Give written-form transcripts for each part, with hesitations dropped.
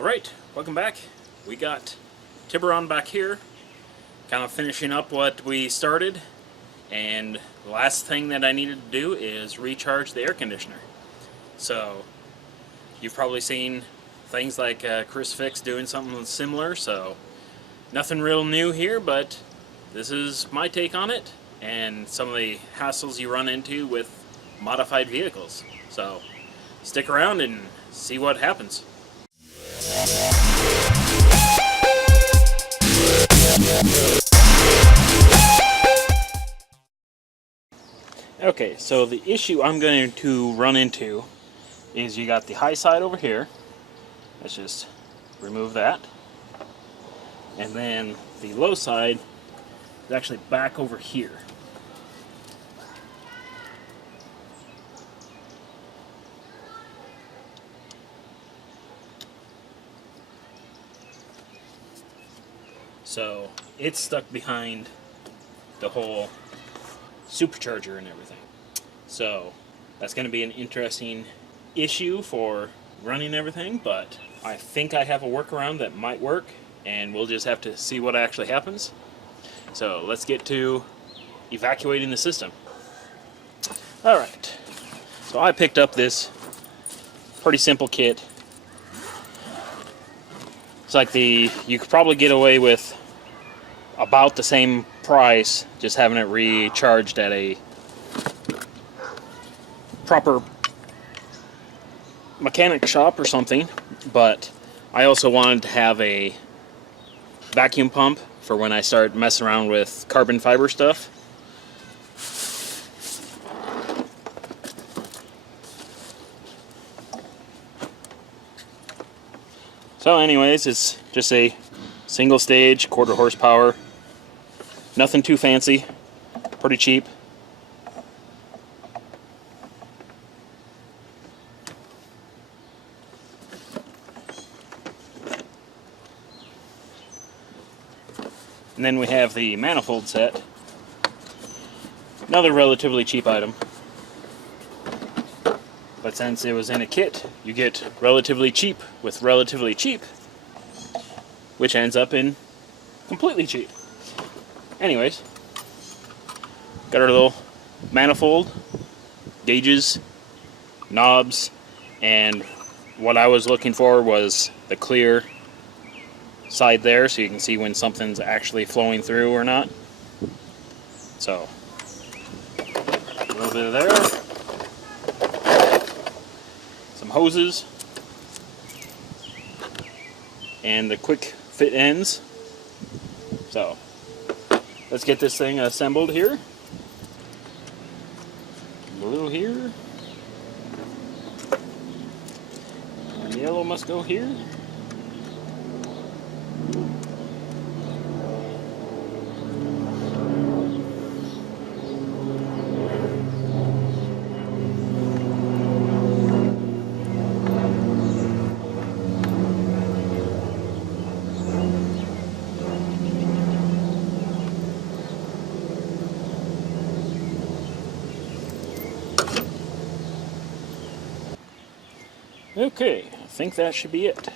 Alright, welcome back. We got Tiburon back here, kind of finishing up what we started, and the last thing that I needed to do is recharge the air conditioner. So, you've probably seen things like Chris Fix doing something similar, so nothing real new here, but this is my take on it, and some of the hassles you run into with modified vehicles. So, stick around and see what happens. Okay, so the issue I'm going to run into is you got the high side over here. Let's just remove that. And then the low side is actually back over here. So it's stuck behind the whole supercharger and everything. So that's going to be an interesting issue for running everything, but I think I have a workaround that might work, and we'll just have to see what actually happens. So let's get to evacuating the system. Alright, so I picked up this pretty simple kit. It's like you could probably get away with about the same price just having it recharged at a proper mechanic shop or something, but I also wanted to have a vacuum pump for when I start messing around with carbon fiber stuff. So anyways, it's just a single stage, quarter horsepower, nothing too fancy, pretty cheap. And then we have the manifold set, another relatively cheap item. But since it was in a kit, you get relatively cheap with relatively cheap, which ends up in completely cheap. Anyways, got our little manifold, gauges, knobs, and what I was looking for was the clear side there, so you can see when something's actually flowing through or not. So, a little bit of there, some hoses, and the quick fit ends. So, let's get this thing assembled here. Blue here. And yellow must go here. Okay, I think that should be it.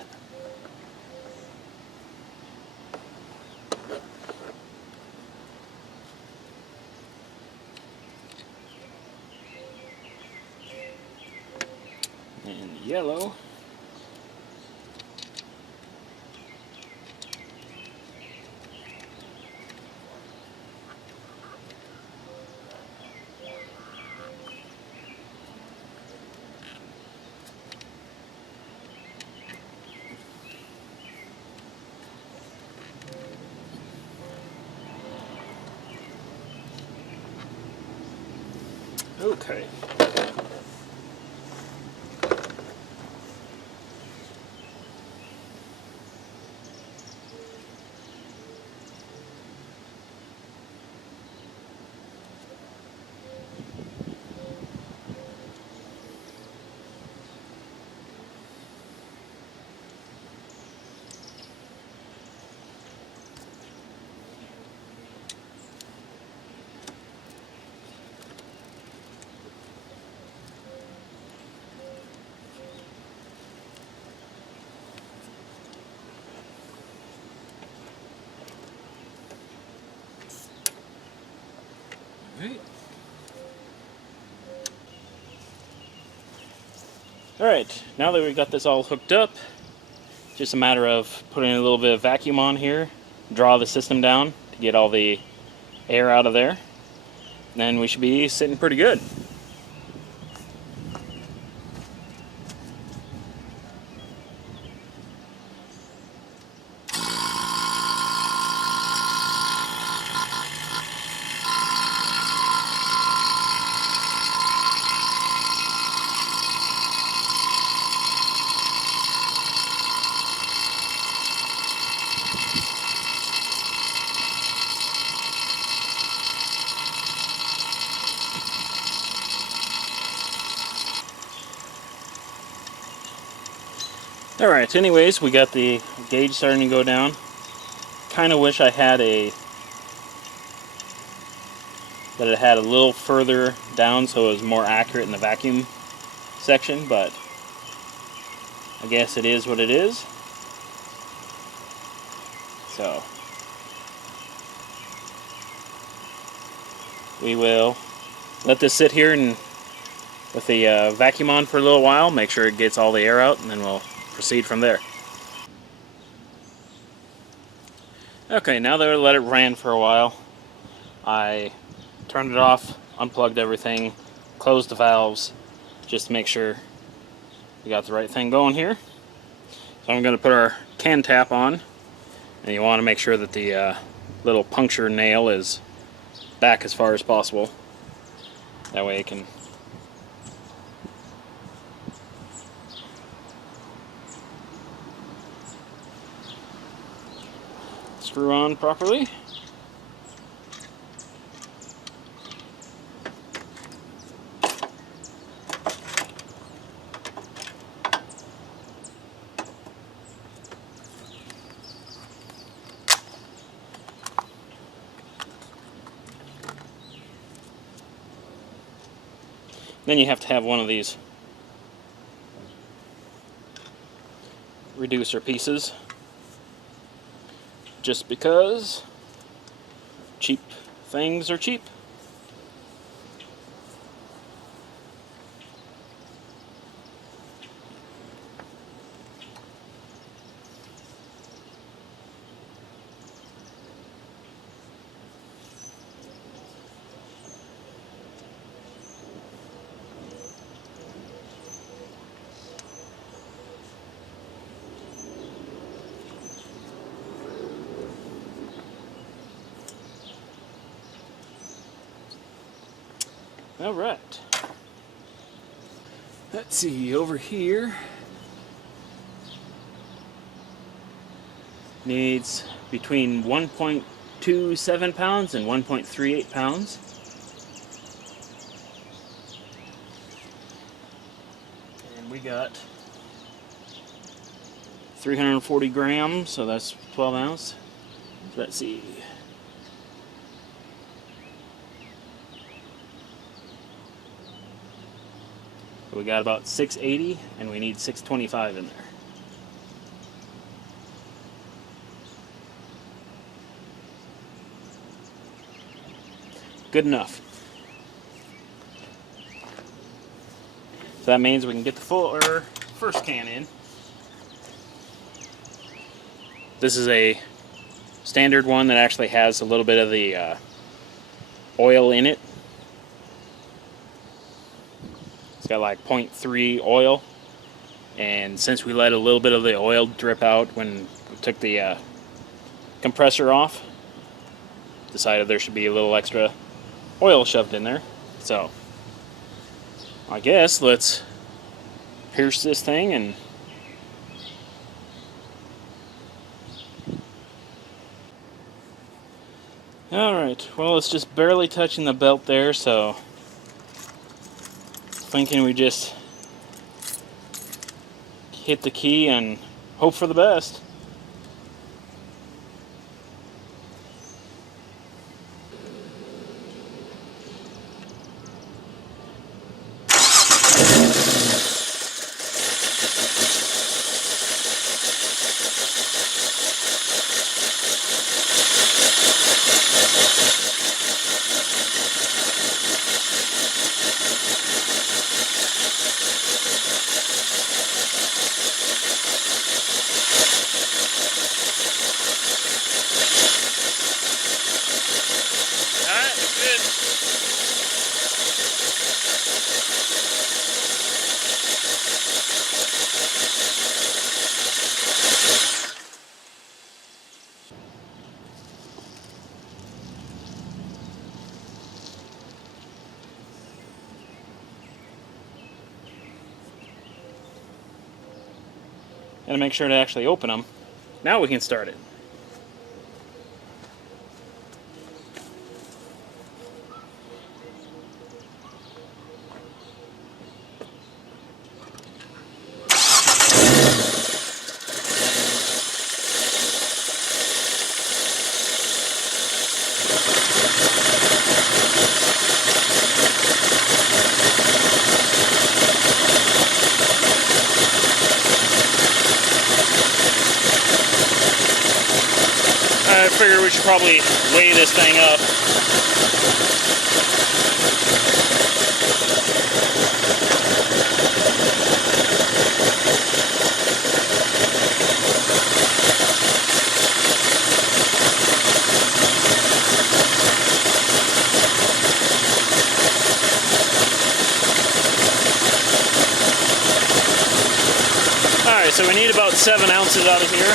And yellow. Okay. Alright. Alright, now that we've got this all hooked up, just a matter of putting a little bit of vacuum on here, draw the system down to get all the air out of there, and then we should be sitting pretty good. Alright, anyways, we got the gauge starting to go down. Kind of wish I had that it had a little further down so it was more accurate in the vacuum section, but I guess it is what it is. So we will let this sit here and with the vacuum on for a little while, make sure it gets all the air out, and then we'll proceed from there. Okay, now that I let it ran for a while, I turned it off, unplugged everything, closed the valves, just to make sure we got the right thing going here. So I'm going to put our can tap on, and you want to make sure that the little puncture nail is back as far as possible. That way it can screw on properly. Then you have to have one of these reducer pieces, just because cheap things are cheap. Alright. Let's see, over here needs between 1.27 pounds and 1.38 pounds. And we got 340 grams, so that's 12 ounce. Let's see. We got about 680, and we need 625 in there. Good enough. So that means we can get the first can in. This is a standard one that actually has a little bit of the oil in it. It's got like 0.3 oil, and since we let a little bit of the oil drip out when we took the compressor off, decided there should be a little extra oil shoved in there. So I guess let's pierce this thing and alright, well, it's just barely touching the belt there, so thinking we just hit the key and hope for the best. Gotta make sure to actually open them. Now we can start it. I figure we should probably weigh this thing up. Alright, so we need about 7 ounces out of here,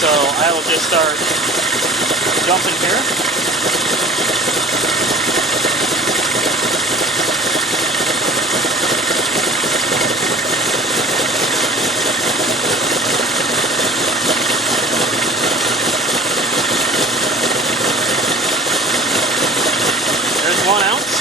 so I will just start dumping here. There's 1 ounce.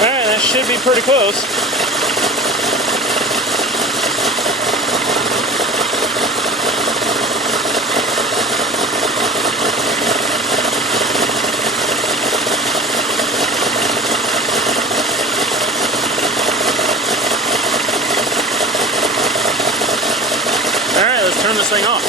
Alright, that should be pretty close. Alright, let's turn this thing off.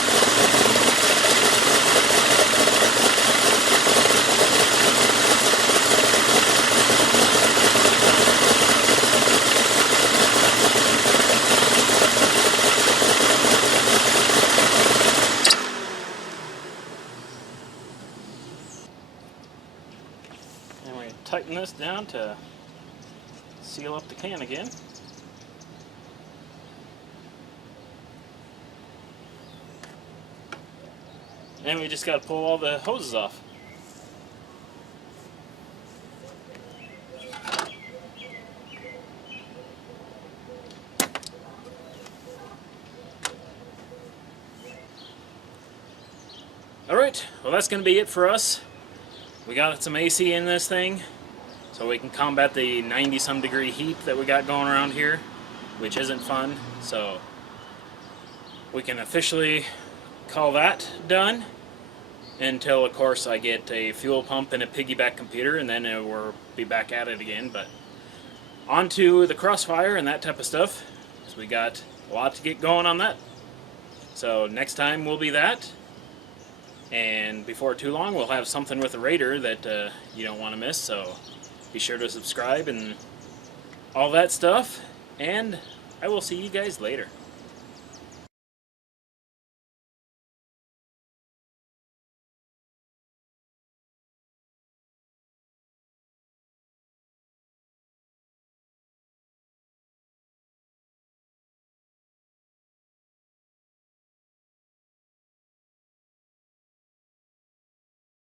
And we tighten this down to seal up the can again. And we just got to pull all the hoses off. Alright, well that's going to be it for us. We got some AC in this thing, so we can combat the 90-some degree heat that we got going around here, which isn't fun. So we can officially call that done until, of course, I get a fuel pump and a piggyback computer, and then we'll be back at it again. But on to the crossfire and that type of stuff, so we got a lot to get going on that. So next time will be that. And before too long, we'll have something with a Raider that you don't want to miss, so be sure to subscribe and all that stuff, and I will see you guys later.